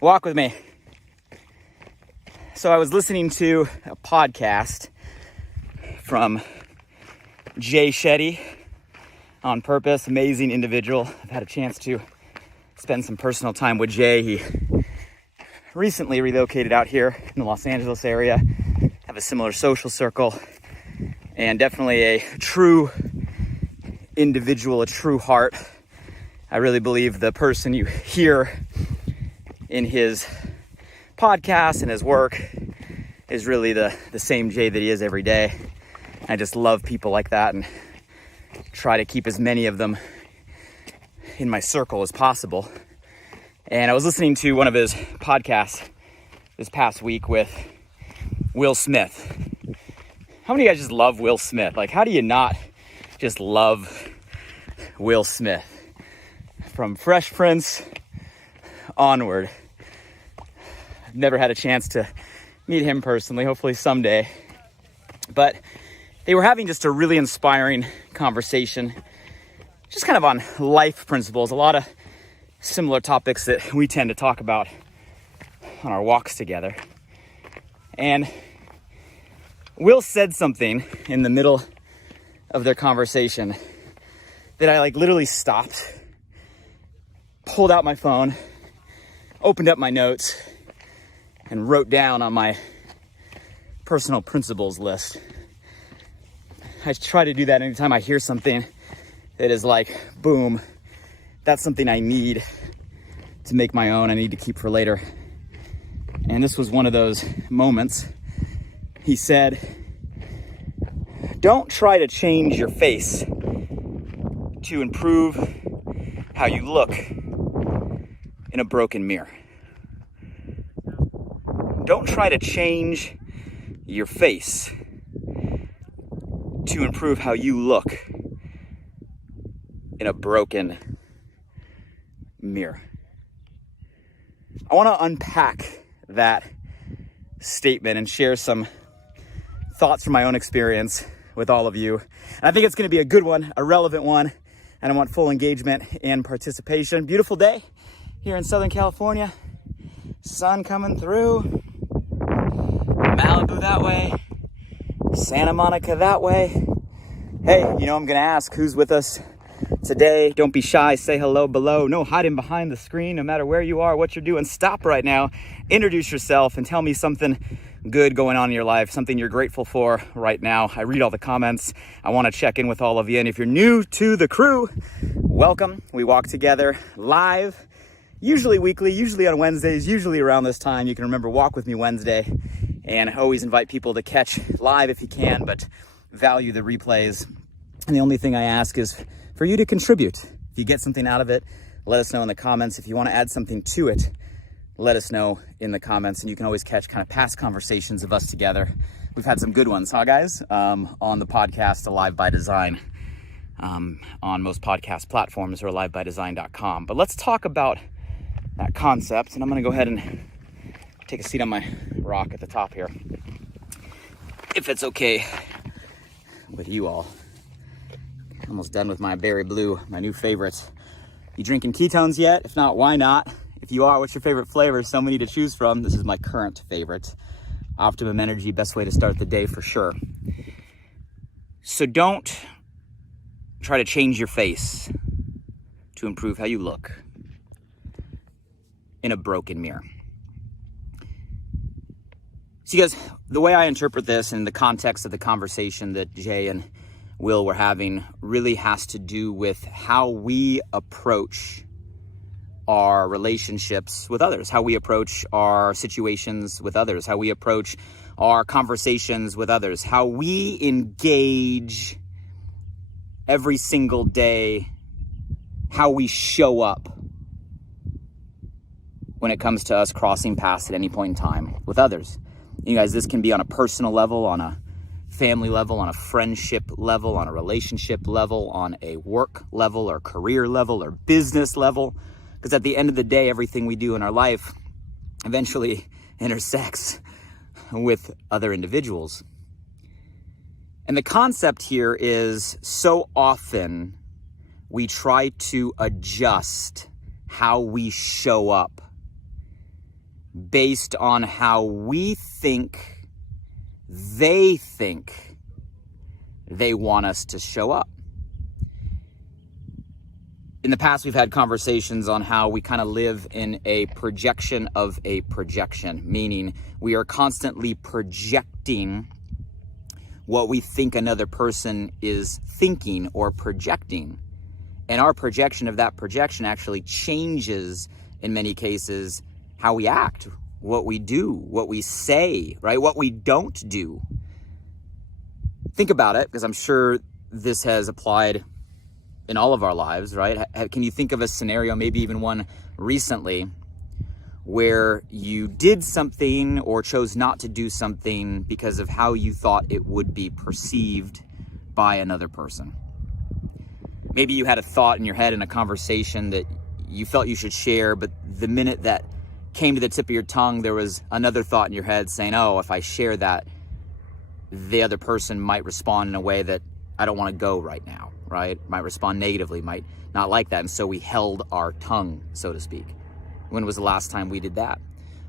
Walk with me. So I was listening to a podcast from Jay Shetty, On Purpose, amazing individual. I've had a chance to spend some personal time with Jay. He recently relocated out here in the Los Angeles area, have a similar social circle, and definitely a true individual, a true heart. I really believe the person you hear in his podcast and his work is really the same Jay that he is every day. I just love people like that and try to keep as many of them in my circle as possible. And I was listening to one of his podcasts this past week with Will Smith. How many of you guys just love Will Smith? Like, how do you not just love Will Smith? From Fresh Prince onward. I've never had a chance to meet him personally, hopefully someday. But they were having just a really inspiring conversation, just kind of on life principles, a lot of similar topics that we tend to talk about on our walks together. And Will said something in the middle of their conversation that I literally stopped, pulled out my phone, opened up my notes, and wrote down on my personal principles list. I try to do that anytime I hear something that is like, boom, that's something I need to make my own, I need to keep for later. And this was one of those moments. He said, don't try to change your face to improve how you look in a broken mirror. Don't try to change your face to improve how you look in a broken mirror. I want to unpack that statement and share some thoughts from my own experience with all of you. And I think it's going to be a good one, a relevant one, and I want full engagement and participation. Beautiful day here in Southern California. Sun coming through. Malibu that way. Santa Monica that way. Hey, I'm going to ask who's with us today. Don't be shy. Say hello below. No hiding behind the screen, no matter where you are, what you're doing. Stop right now. Introduce yourself and tell me something good going on in your life, something you're grateful for right now. I read all the comments. I want to check in with all of you. And if you're new to the crew, welcome. We walk together live, usually weekly, usually on Wednesdays, usually around this time. You can remember Walk With Me Wednesday. And I always invite people to catch live if you can, but value the replays. And the only thing I ask is for you to contribute. If you get something out of it, let us know in the comments. If you want to add something to it, let us know in the comments. And you can always catch kind of past conversations of us together. We've had some good ones, huh, guys? On the podcast, Alive by Design, on most podcast platforms or alivebydesign.com. But let's talk about that concept. And I'm going to go ahead and take a seat on my rock at the top here, if it's okay with you all. Almost done with my berry blue, my new favorite. You drinking ketones yet? If not, why not? If you are, what's your favorite flavor? So many to choose from. This is my current favorite. Optimum Energy, best way to start the day for sure. So don't try to change your face to improve how you look in a broken mirror. So you guys, the way I interpret this in the context of the conversation that Jay and Will were having really has to do with how we approach our relationships with others, how we approach our situations with others, how we approach our conversations with others, how we engage every single day, how we show up when it comes to us crossing paths at any point in time with others. You guys, this can be on a personal level, on a family level, on a friendship level, on a relationship level, on a work level or career level or business level. Because at the end of the day, everything we do in our life eventually intersects with other individuals. And the concept here is so often we try to adjust how we show up based on how we think they want us to show up. In the past, we've had conversations on how we kind of live in a projection of a projection, meaning we are constantly projecting what we think another person is thinking or projecting. And our projection of that projection actually changes, in many cases, how we act, what we do, what we say, right? What we don't do. Think about it, because I'm sure this has applied in all of our lives, right? Can you think of a scenario, maybe even one recently, where you did something or chose not to do something because of how you thought it would be perceived by another person? Maybe you had a thought in your head in a conversation that you felt you should share, but the minute that came to the tip of your tongue, there was another thought in your head saying, oh, if I share that, the other person might respond in a way that I don't want to go right now, right? Might respond negatively, might not like that. And so we held our tongue, so to speak. When was the last time we did that?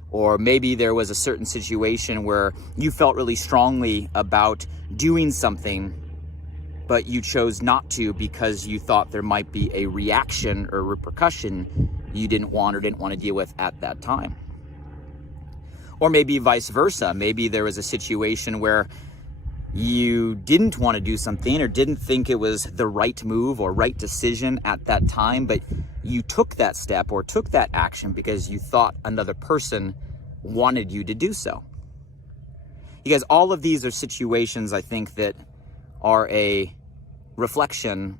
Or maybe there was a certain situation where you felt really strongly about doing something, but you chose not to because you thought there might be a reaction or repercussion you didn't want to deal with at that time. Or maybe vice versa. Maybe there was a situation where you didn't want to do something or didn't think it was the right move or right decision at that time, but you took that step or took that action because you thought another person wanted you to do so. You guys, all of these are situations, I think, that are a reflection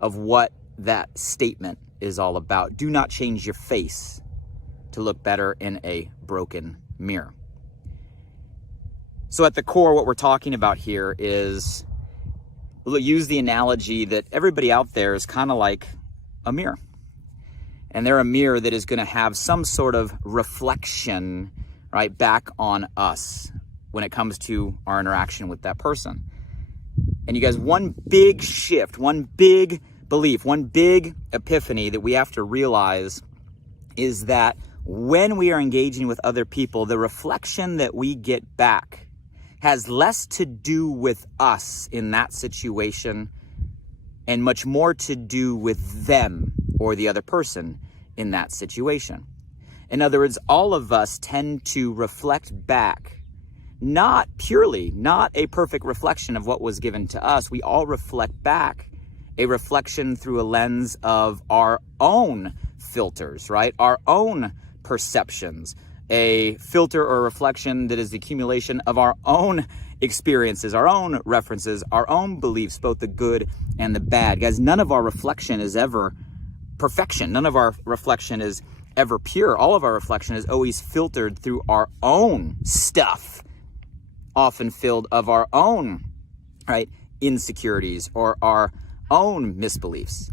of what that statement is all about. Do not change your face to look better in a broken mirror. So at the core, what we're talking about here is, we'll use the analogy that everybody out there is kind of like a mirror. And they're a mirror that is going to have some sort of reflection, right, back on us when it comes to our interaction with that person. And you guys, one big shift, one big belief, one big epiphany that we have to realize is that when we are engaging with other people, the reflection that we get back has less to do with us in that situation and much more to do with them or the other person in that situation. In other words, all of us tend to reflect back, not a perfect reflection of what was given to us. We all reflect back a reflection through a lens of our own filters, right? Our own perceptions. A filter or reflection that is the accumulation of our own experiences, our own references, our own beliefs, both the good and the bad. Guys, none of our reflection is ever perfection. None of our reflection is ever pure. All of our reflection is always filtered through our own stuff, often filled of our own, right, insecurities or our own misbeliefs.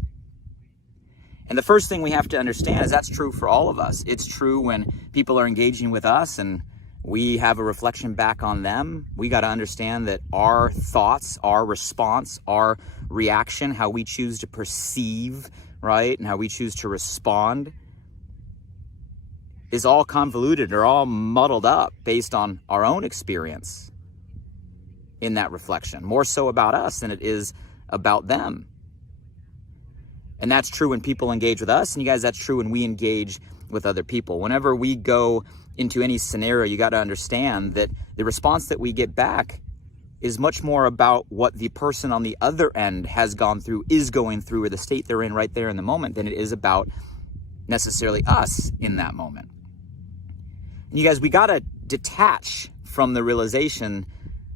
And the first thing we have to understand is that's true for all of us. It's true when people are engaging with us and we have a reflection back on them. We got to understand that our thoughts, our response, our reaction, how we choose to perceive, right, and how we choose to respond is all convoluted or all muddled up based on our own experience in that reflection, more so about us than it is about them. And that's true when people engage with us. And you guys, that's true when we engage with other people. Whenever we go into any scenario, you got to understand that the response that we get back is much more about what the person on the other end has gone through, is going through, or the state they're in right there in the moment, than it is about necessarily us in that moment. And you guys, we got to detach from the realization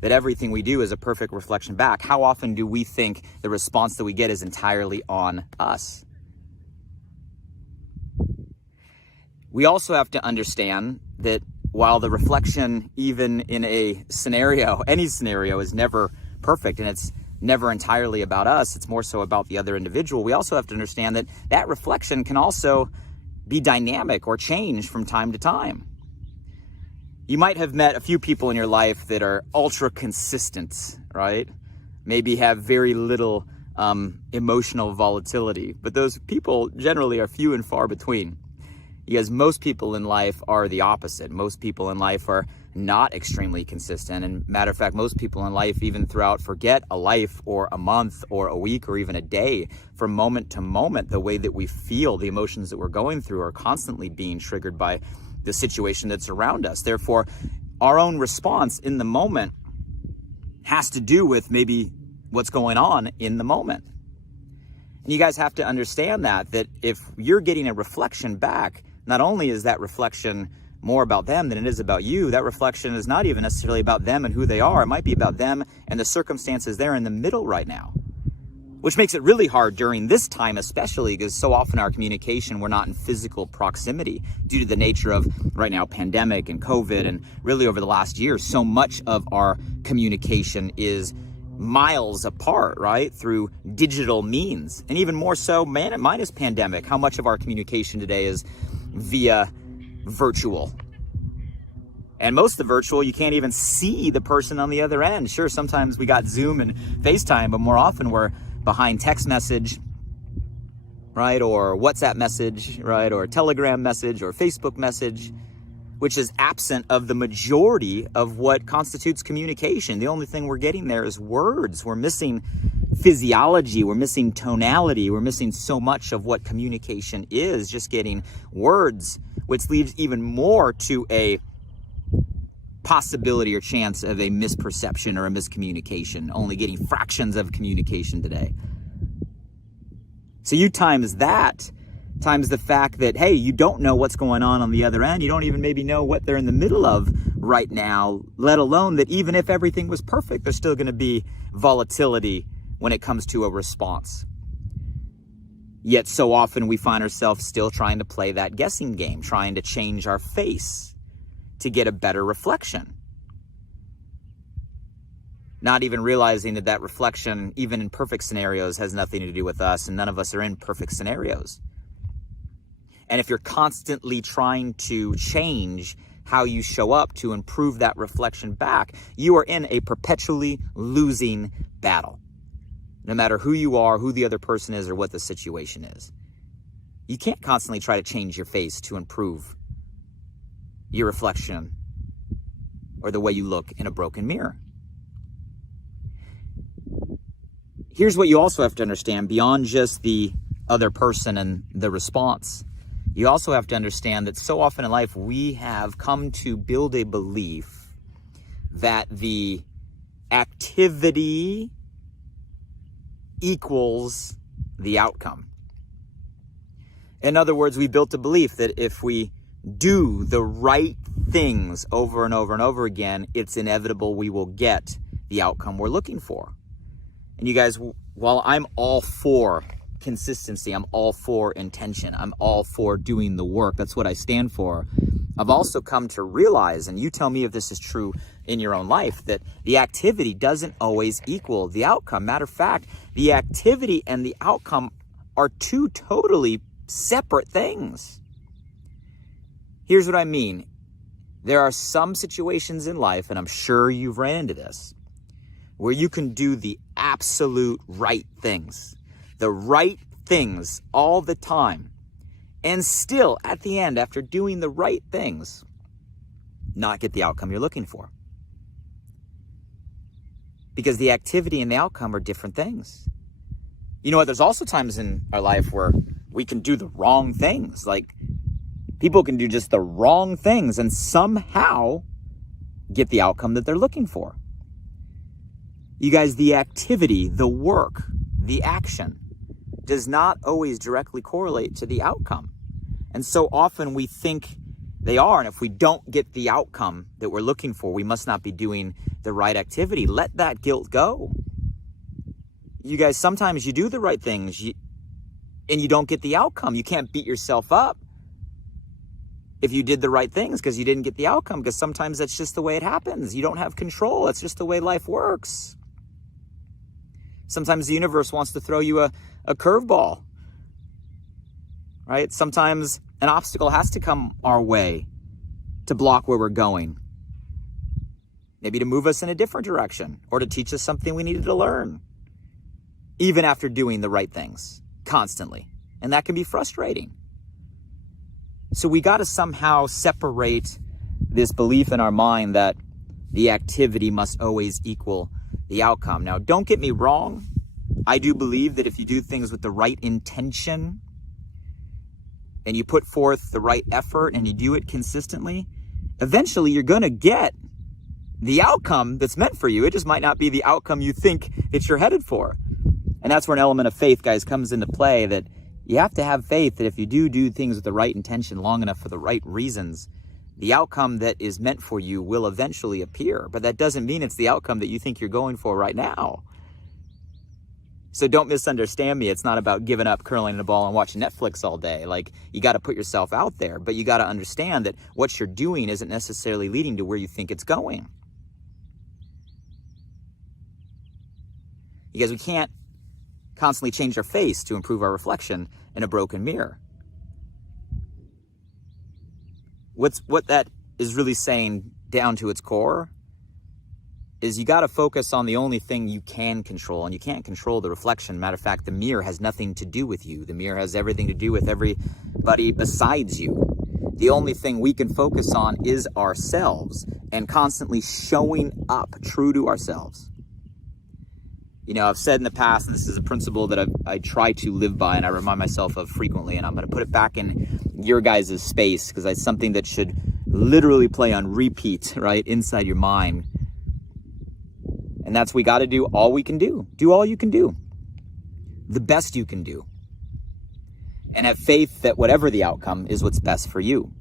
that everything we do is a perfect reflection back. How often do we think the response that we get is entirely on us? We also have to understand that while the reflection, even in a scenario, any scenario, is never perfect and it's never entirely about us, it's more so about the other individual, we also have to understand that that reflection can also be dynamic or change from time to time. You might have met a few people in your life that are ultra consistent, right? Maybe have very little emotional volatility, but those people generally are few and far between. Because most people in life are the opposite. Most people in life are not extremely consistent. And matter of fact, most people in life, even throughout, forget a life or a month or a week or even a day. From moment to moment, the way that we feel, the emotions that we're going through are constantly being triggered by the situation that's around us. Therefore, our own response in the moment has to do with maybe what's going on in the moment. And you guys have to understand that if you're getting a reflection back, not only is that reflection more about them than it is about you, that reflection is not even necessarily about them and who they are. It might be about them and the circumstances they're in the middle right now, which makes it really hard during this time, especially because so often our communication, we're not in physical proximity due to the nature of right now pandemic and COVID, and really over the last year, so much of our communication is miles apart, right? Through digital means. And even more so, minus pandemic, how much of our communication today is via virtual. And most of the virtual, you can't even see the person on the other end. Sure, sometimes we got Zoom and FaceTime, but more often we're behind text message, right? Or WhatsApp message, right? Or Telegram message or Facebook message, which is absent of the majority of what constitutes communication. The only thing we're getting there is words. We're missing physiology, we're missing tonality, we're missing so much of what communication is, just getting words, which leaves even more to a possibility or chance of a misperception or a miscommunication, only getting fractions of communication today. So you times that, times the fact that, hey, you don't know what's going on the other end. You don't even maybe know what they're in the middle of right now, let alone that even if everything was perfect, there's still going to be volatility when it comes to a response. Yet so often we find ourselves still trying to play that guessing game, trying to change our face to get a better reflection. Not even realizing that reflection, even in perfect scenarios, has nothing to do with us, and none of us are in perfect scenarios. And if you're constantly trying to change how you show up to improve that reflection back, you are in a perpetually losing battle. No matter who you are, who the other person is, or what the situation is. You can't constantly try to change your face to improve your reflection or the way you look in a broken mirror. Here's what you also have to understand beyond just the other person and the response. You also have to understand that so often in life we have come to build a belief that the activity equals the outcome. In other words, we built a belief that if we do the right things over and over and over again, it's inevitable we will get the outcome we're looking for. And you guys, while I'm all for consistency, I'm all for intention, I'm all for doing the work, that's what I stand for, I've also come to realize, and you tell me if this is true in your own life, that the activity doesn't always equal the outcome. Matter of fact, the activity and the outcome are two totally separate things. Here's what I mean. There are some situations in life, and I'm sure you've ran into this, where you can do the absolute right things all the time, and still, at the end, after doing the right things, not get the outcome you're looking for. Because the activity and the outcome are different things. You know what? There's also times in our life where we can do the wrong things. Like, people can do just the wrong things and somehow get the outcome that they're looking for. You guys, the activity, the work, the action does not always directly correlate to the outcome. And so often we think they are. And if we don't get the outcome that we're looking for, we must not be doing the right activity. Let that guilt go. You guys, sometimes you do the right things and you don't get the outcome. You can't beat yourself up if you did the right things because you didn't get the outcome, because sometimes that's just the way it happens. You don't have control. That's just the way life works. Sometimes the universe wants to throw you a curveball, right? Sometimes an obstacle has to come our way to block where we're going. Maybe to move us in a different direction or to teach us something we needed to learn, even after doing the right things constantly. And that can be frustrating. So we got to somehow separate this belief in our mind that the activity must always equal the outcome. Now, don't get me wrong. I do believe that if you do things with the right intention and you put forth the right effort and you do it consistently, eventually you're going to get the outcome that's meant for you. It just might not be the outcome you think that you're headed for. And that's where an element of faith, guys, comes into play, that you have to have faith that if you do things with the right intention long enough for the right reasons, the outcome that is meant for you will eventually appear. But that doesn't mean it's the outcome that you think you're going for right now. So don't misunderstand me. It's not about giving up, curling in a ball, and watching Netflix all day. Like, you got to put yourself out there, but you got to understand that what you're doing isn't necessarily leading to where you think it's going. Because we can't constantly change our face to improve our reflection in a broken mirror. What that is really saying down to its core is you got to focus on the only thing you can control, and you can't control the reflection. Matter of fact, the mirror has nothing to do with you. The mirror has everything to do with everybody besides you. The only thing we can focus on is ourselves and constantly showing up true to ourselves. You know, I've said in the past, and this is a principle that I try to live by and I remind myself of frequently, and I'm going to put it back in your guys' space because it's something that should literally play on repeat, right, inside your mind. And that's, we got to do all we can do. Do all you can do. The best you can do. And have faith that whatever the outcome is what's best for you.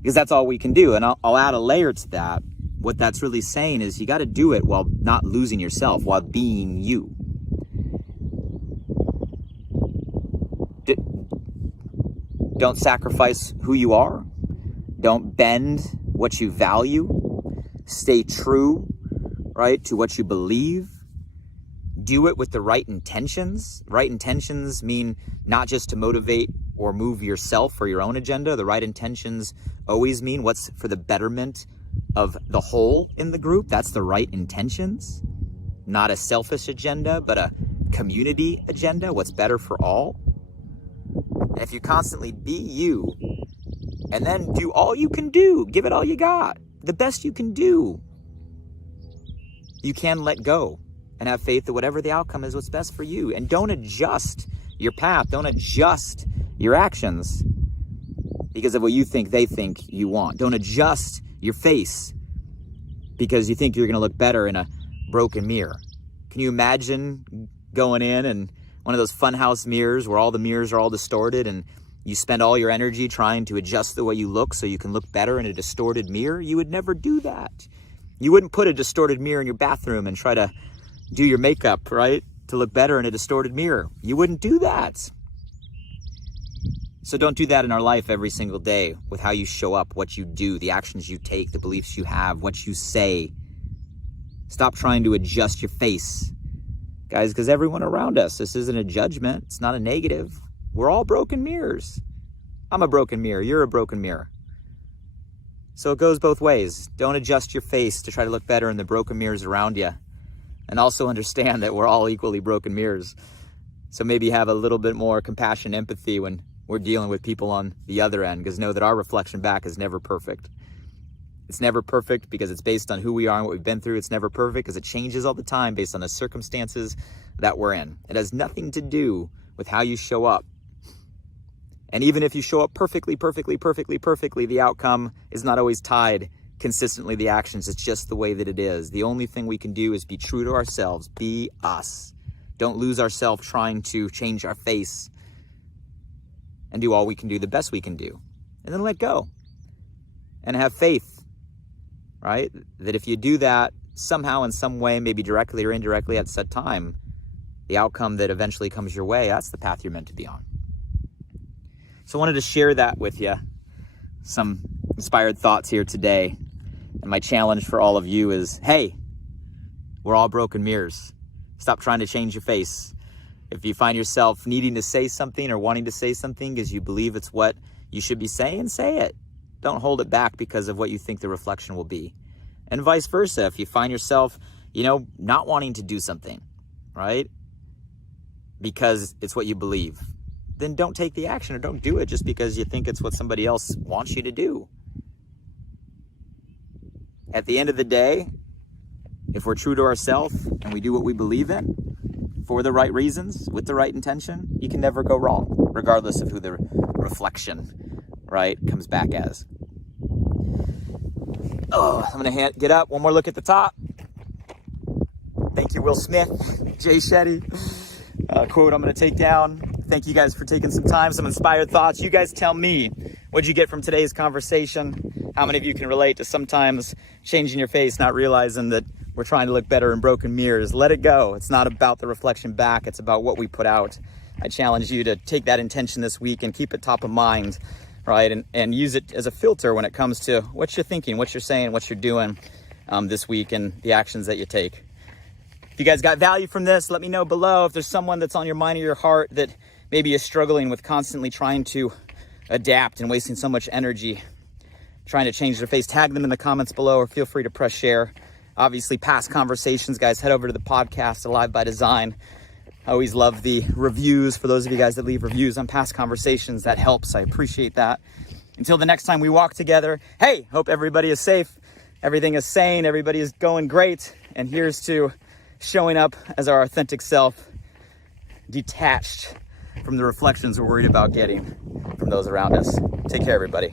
Because that's all we can do. And I'll add a layer to that. What that's really saying is you got to do it while not losing yourself, while being you. Don't sacrifice who you are. Don't bend what you value. Stay true, right, to what you believe. Do it with the right intentions. Right intentions mean not just to motivate or move yourself or your own agenda. The right intentions always mean what's for the betterment of the whole in the group. That's the right intentions. Not a selfish agenda, but a community agenda, what's better for all. And if you constantly be you, and then do all you can do, give it all you got, the best you can do, you can let go and have faith that whatever the outcome is what's best for you. And don't adjust your path, don't adjust your actions because of what you think they think you want. Don't adjust your face because you think you're going to look better in a broken mirror. Can you imagine going in and one of those funhouse mirrors where all the mirrors are all distorted and you spend all your energy trying to adjust the way you look so you can look better in a distorted mirror? You would never do that. You wouldn't put a distorted mirror in your bathroom and try to do your makeup, right, to look better in a distorted mirror. You wouldn't do that. So don't do that in our life every single day with how you show up, what you do, the actions you take, the beliefs you have, what you say. Stop trying to adjust your face, guys, because everyone around us, this isn't a judgment. It's not a negative. We're all broken mirrors. I'm a broken mirror. You're a broken mirror. So it goes both ways. Don't adjust your face to try to look better in the broken mirrors around you. And also understand that we're all equally broken mirrors. So maybe have a little bit more compassion, empathy when we're dealing with people on the other end, because know that our reflection back is never perfect. It's never perfect because it's based on who we are and what we've been through. It's never perfect because it changes all the time based on the circumstances that we're in. It has nothing to do with how you show up. And even if you show up perfectly, the outcome is not always tied consistently to the actions. It's just the way that it is. The only thing we can do is be true to ourselves. Be us. Don't lose ourselves trying to change our face. And do all we can do, the best we can do. And then let go. And have faith, right? That if you do that, somehow in some way, maybe directly or indirectly at set time, the outcome that eventually comes your way, that's the path you're meant to be on. So I wanted to share that with you. Some inspired thoughts here today. And my challenge for all of you is, hey, we're all broken mirrors. Stop trying to change your face. If you find yourself needing to say something or wanting to say something because you believe it's what you should be saying, say it. Don't hold it back because of what you think the reflection will be. And vice versa. If you find yourself, not wanting to do something, right? Because it's what you believe. then don't take the action, or don't do it just because you think it's what somebody else wants you to do. At the end of the day, if we're true to ourselves and we do what we believe in for the right reasons, with the right intention, you can never go wrong, regardless of who the reflection, right, comes back as. Oh, I'm going to get up. One more look at the top. Thank you, Will Smith, Jay Shetty. Quote I'm going to take down. Thank you guys for taking some time, some inspired thoughts. You guys tell me, what'd you get from today's conversation? How many of you can relate to sometimes changing your face, not realizing that we're trying to look better in broken mirrors? Let it go. It's not about the reflection back. It's about what we put out. I challenge you to take that intention this week and keep it top of mind, right? And use it as a filter when it comes to what you're thinking, what you're saying, what you're doing this week, and the actions that you take. If you guys got value from this, let me know below. If there's someone that's on your mind or your heart that maybe is struggling with constantly trying to adapt and wasting so much energy trying to change their face, tag them in the comments below, or feel free to press share. Obviously, past conversations, guys, head over to the podcast, Alive by Design. I always love the reviews. For those of you guys that leave reviews on past conversations, that helps. I appreciate that. Until the next time we walk together, hey, hope everybody is safe, everything is sane, everybody is going great, and here's to showing up as our authentic self, detached from the reflections we're worried about getting from those around us. Take care, everybody.